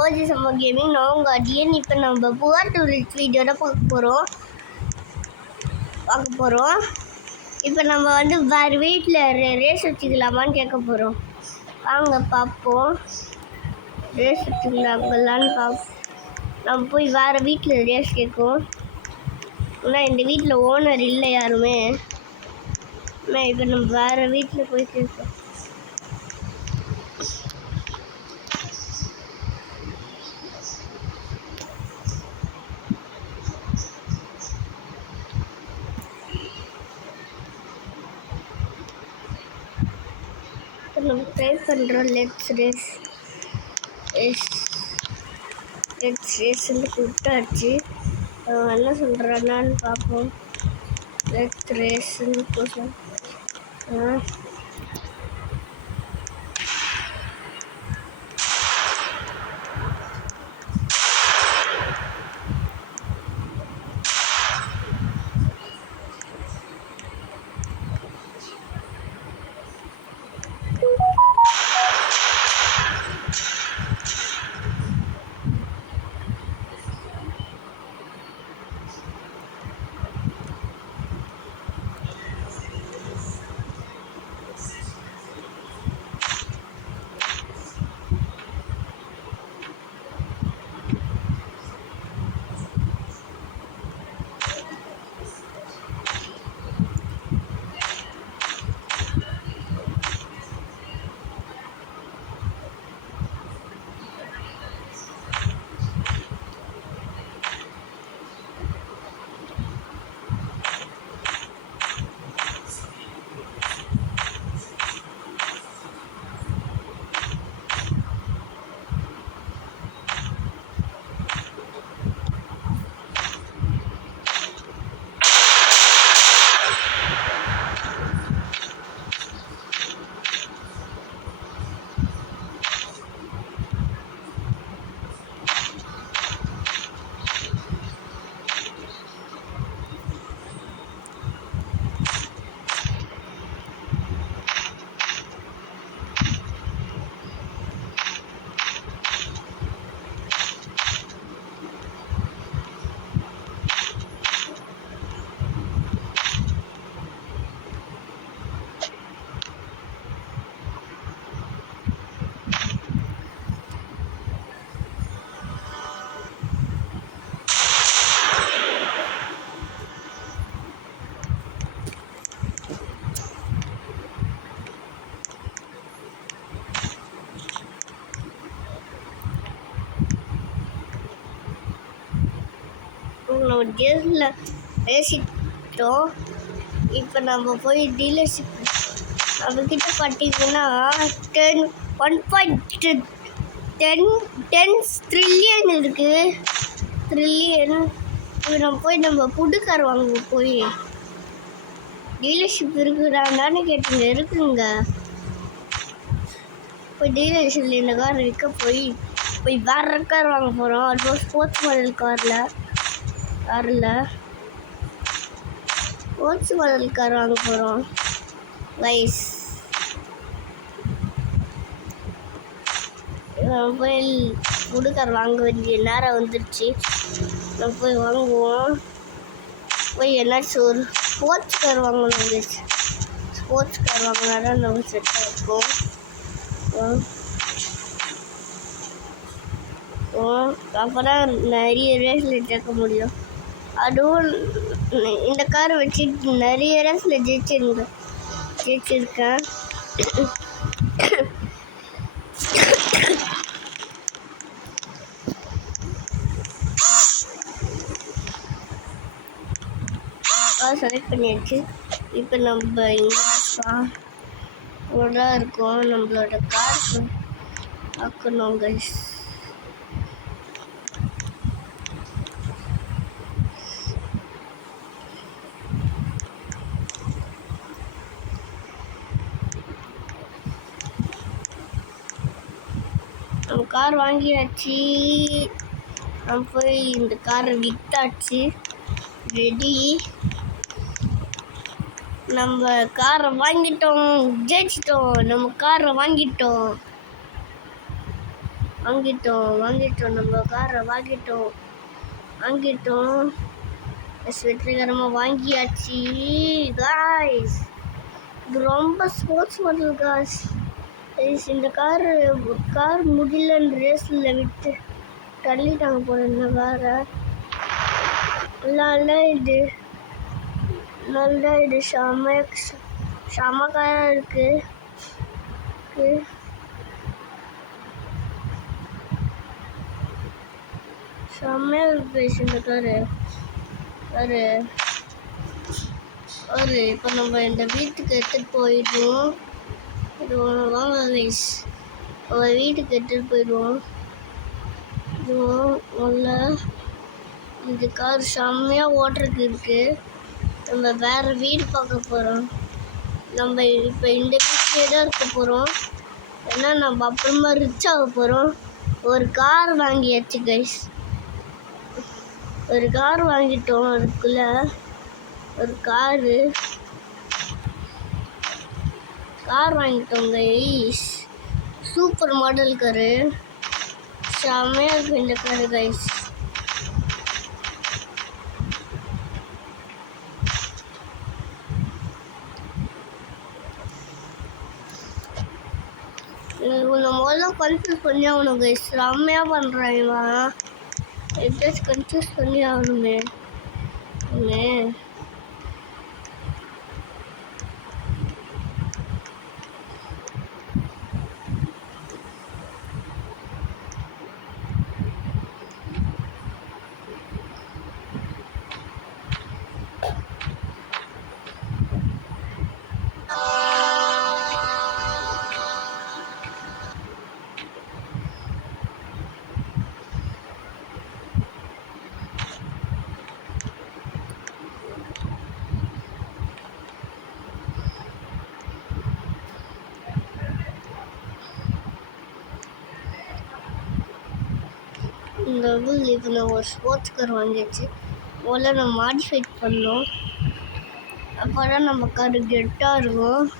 OG சம்ம gaming நான் உங்கள் அடியன். இப்போ நம்ம புகார் டூரிஸ்ட் வீடியோட பார்க்க போகிறோம். இப்போ நம்ம வந்து வேறு வீட்டில் ரேஸ் வச்சுக்கலாமான்னு கேட்க போகிறோம். வாங்க பார்ப்போம். ரேஸ் வச்சுக்கலாங்களான்னு நம்ம போய் வேறு வீட்டில் ரேஸ் கேட்கும். ஆனால் இந்த வீட்டில் ஓனர் இல்லை யாருமே. இப்போ நம்ம வேறு வீட்டில் போய் கேட்போம். நம்ம ட்ரை பண்ணுறோம். லெட்ஸ் ரேஸ்ன்னு கூப்பிட்டாச்சு. என்ன சொல்கிறான்னு பார்ப்போம். லெட்ஸ் ரேஸ்ன்னு போசோம். நம்ம டேஸில் பேசிட்டோம். இப்போ நம்ம போய் டீலர்ஷிப் நம்மக்கிட்ட பார்த்தீங்கன்னா 1.10 ட்ரில்லியன் இருக்குது. இப்போ நம்ம புது கார் வாங்குவோம். போய் டீலர்ஷிப் இருக்குதான்னு கேட்டுங்க. இருக்குங்க. போய் டீலர்ஷிப்பில் இந்த கார் இருக்க போய் வேறு கார் வாங்க போகிறோம். அதுவும் sports model sports model car வாங்க போகிறோம். கைஸ் போய் புது கார் வாங்க வேண்டிய நேரம் வந்துடுச்சு. நம்ம போய் வாங்குவோம். போய் என்னாச்சும் ஒரு ஸ்போர்ட்ஸ் கார் வாங்கணும். ஸ்போர்ட்ஸ் கார் வாங்கினா தான் நம்ம செட்டாக இருக்கும். அப்போ தான் நிறைய ரேஸில் ஜெயிக்க முடியும். அதுவும் இந்த காரை வச்சு நிறைய ரேஸில் ஜெயிச்சிருக்கேன். செலக்ட் பண்ணியாச்சு. இப்போ நம்ம இங்கே இருக்கோம். நம்மளோட கார் பார்க்கணும் கைஸ். நம்ம கார் வாங்கியாச்சு. நம்ம போய் இந்த காரை விற்றாச்சு. ரெடி. நம்ம காரை வாங்கிட்டோம். ஜெயிச்சிட்டோம். நம்ம காரை வாங்கிட்டோம். வாங்கிட்டோம் நம்ம காரை வாங்கிட்டோம். வெற்றிகரமாக வாங்கியாச்சு காய்ஸ். இது ரொம்ப ஸ்போர்ட்ஸ் மாடல் காய்ஸ். இந்த கார் முடியலன்னு ரேஸில் விட்டு தள்ளிட்டாங்க போல இந்த காரை. நல்லா இது செம காராக இருக்கு. செம்மையாக இருக்கு இந்த காரு. இப்போ நம்ம இந்த வீட்டுக்கு எடுத்துகிட்டு போயிடுவோம். இது வாங்க கைஸ், வீட்டுக்கு எடுத்துகிட்டு போயிடுவோம். இந்த கார் செம்மையாக ஓட்டுறதுக்கு இருக்குது. நம்ம வேறு வீடு பார்க்க போகிறோம். நம்ம இப்போ இந்த வீட்டிலே தான் இருக்க போகிறோம். ஏன்னா நம்ம அப்புறமா ரிச் ஆக போகிறோம். ஒரு கார் வாங்கியாச்சு கைஸ். ஒரு கார் வாங்கிட்டோம். அதுக்குள்ளே ஒரு கார் வாங்கிட்டோம் கைஸ். Super model car. செம்மையாக இருக்கு இந்த காரு கைஸ். உன்னை முதல்ல கன்ஃபியூஸ் பண்ணி ஆகணும் கைஸ். செம்மையாக பண்ணுறான் இவன். எப்படியாச்சும் கன்ஃபியூஸ் பண்ணி ஆகணுமே. இப்போ நான் ஒரு ஸ்போர்ட்ஸ் கார் வாங்கியாச்சு. முதல்ல நம்ம மாடிஃபை பண்ணோம். அப்போ தான் நம்ம கார் கெட்டாக இருக்கும்.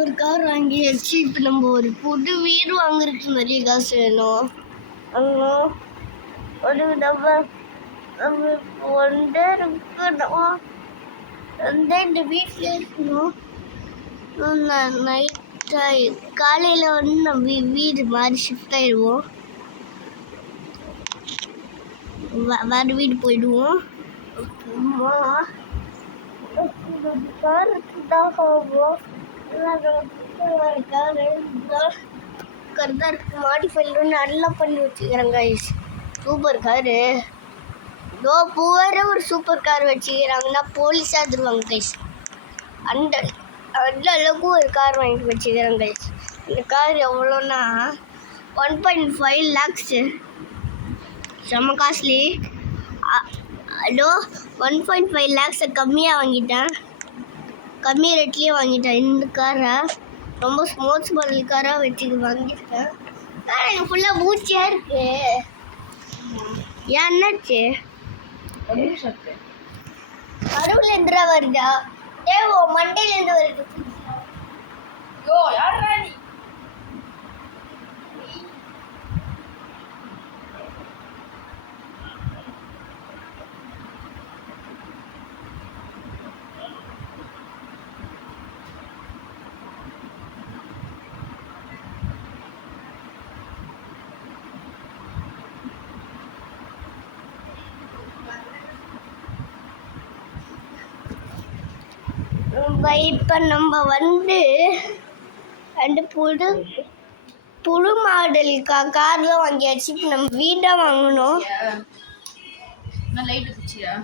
ஒரு கார் வாங்கியாச்சு. இப்போ நம்ம ஒரு புது வீடு வாங்குறதுக்கு நிறைய காசு வேணும். ஒரு நம்ம ஒன்றே இருக்கணும். வந்து இந்த வீட்டில் இருக்கணும். நைட் காலையில் வந்து நம்ம வீடு மாதிரி ஷிஃப்ட் ஆயிடுவோம். வேறு வீடு போயிடுவோம். மாடிஃபை நல்லா பண்ணி வச்சுக்கிறேன் கைஸ். Super car. இதோ பூவார ஒரு சூப்பர் கார் வச்சுக்கிறாங்கன்னா போலீஸாக தருவாங்க கைஸ். அந்த அளவுக்கு ஒரு கார் வாங்கிட்டு வச்சுக்கிறேன் கைஸ். இந்த கார் எவ்வளோன்னா 1.5 lakhs. செம்ம காஸ்ட்லி. அதோ 1.5 lakhs கம்மியாக வாங்கிட்டேன். கம்மி ரேட்லேயே வாங்கிட்டேன். இந்த காரை ரொம்ப ஸ்மூத் மாடல் காராக வச்சுக்க வாங்கிட்டேன். ஆனால் எனக்கு ஃபுல்லாக மூச்சியாக இருக்கு. ஏன் என்னாச்சு? கருவுலேருந்துடா வருதா? ஏவோ மண்டையிலேருந்து வருது. இப்போ நம்ம வந்து ரெண்டு புது மாடல் கார்லாம் வாங்கியாச்சு. இப்போ நம்ம வீடாக வாங்கணும். லைட்டு பிடிச்சியா?